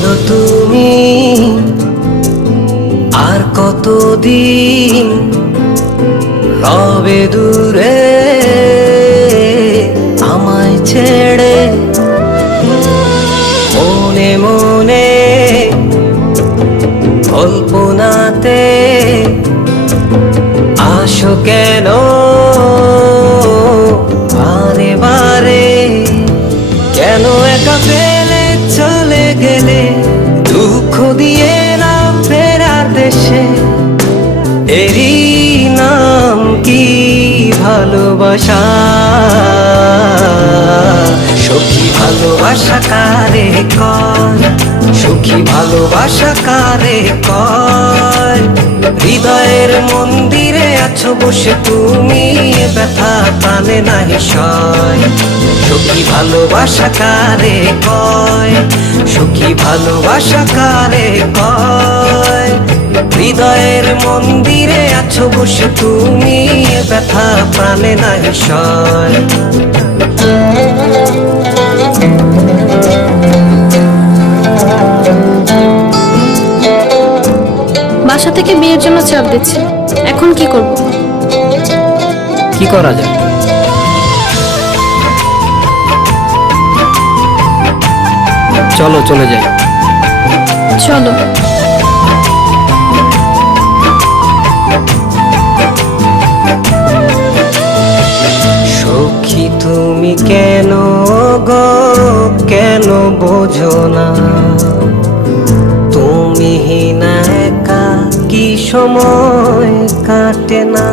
বলো তুমি আর কতদিন রবে দূরে আমায় ছেড়ে? মনে মনে কল্পনাতে আসো কেন বারে বারে? কেন একা ফেলে চলে গেলে দুঃখ দিয়ে না ফেরার দেশে? এরই নাম কি ভালোবাসা? সখী ভালোবাসা কারে কয়? সখী ভালোবাসা কারে কয়? হৃদয়ের মন্দিরে আছো বসে তুমি, ব্যথা প্রাণে নাহি সয়। সখী ভালোবাসা কারে কয়? সখী ভালোবাসা কারে কয়? হৃদয়ের মন্দিরে আছো বসে তুমি, ব্যথা প্রাণে নাহি সয়। বাসা থেকে বিয়ের জন্য চাপ দিচ্ছে, এখন কি করব? কি করা যায়? চলো চলে যাই। চলো। সখী তুমি কেন গো কেন বোঝো না? তুমি না একা কি সময় কাটে না?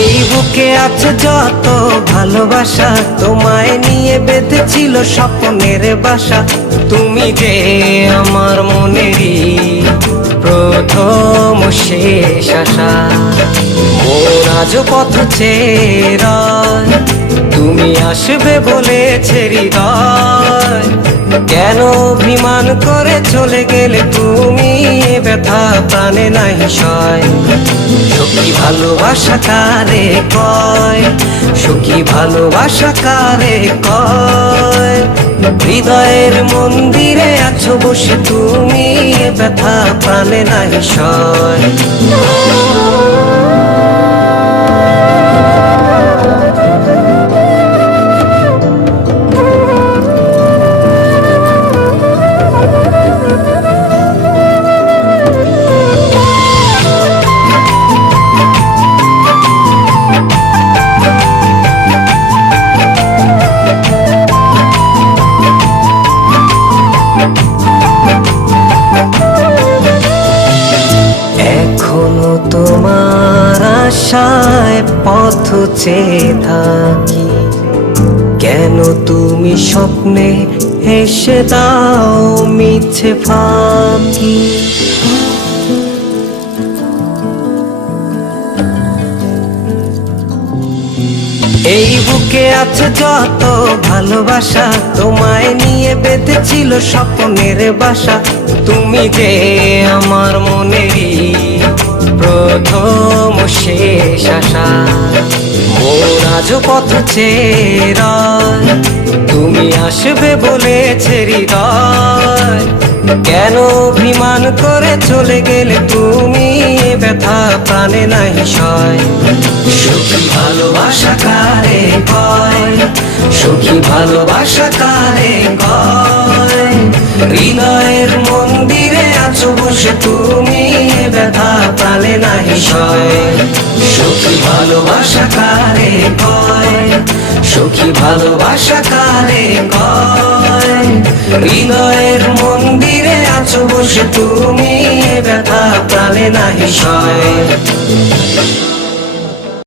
এই বুকে আছে যত ভালোবাসা, তোমায় নিয়ে বেঁধেছিল স্বপ্নের বাসা। তুমি যে আমার মনেরই প্রথম শেষ আশা। মোর আজ পথ চেয়ে তুমি আসবে বলেছে হৃদয়। কেন অভিমান করে চলে গেলে তুমি, ব্যথা প্রাণে নাহি সয়। সখী ভালোবাসা কারে কয়? সখী ভালোবাসা কারে কয়? হৃদয়ের মন্দিরে আছো বসে তুমি, ব্যথা প্রাণে নাহি সয়। এখনো তোমার আশায় পথ চেয়ে থাকি, কেন তুমি স্বপ্নে এসে দাও মিছে ফাঁকি? এই বুকে আছে যত ভালোবাসা, তোমায় নিয়ে বেঁধেছিল স্বপ্নের বাসা। তুমি যে আমার মনেরই প্রথম শেষ আশা। মোর আজ পথ চেয়ে তুমি আসবে বলেছে হৃদয়। কেন অভিমান করে চলে গেলে তুমি, ব্যথা প্রাণে নাহি সয়। সখী ভালোবাসা কারে কয়? সখী ভালোবাসা কারে কয়? হৃদয়ের মন্দিরে আছো বসে তুমি, ব্যথা প্রাণে নাহি সয়। সখী ভালোবাসা কারে কয়? সখী ভালোবাসা কারে কয়? হৃদয়ের মন্দিরে আছো বসে তুমি, ব্যথা প্রাণে নাহি সয়।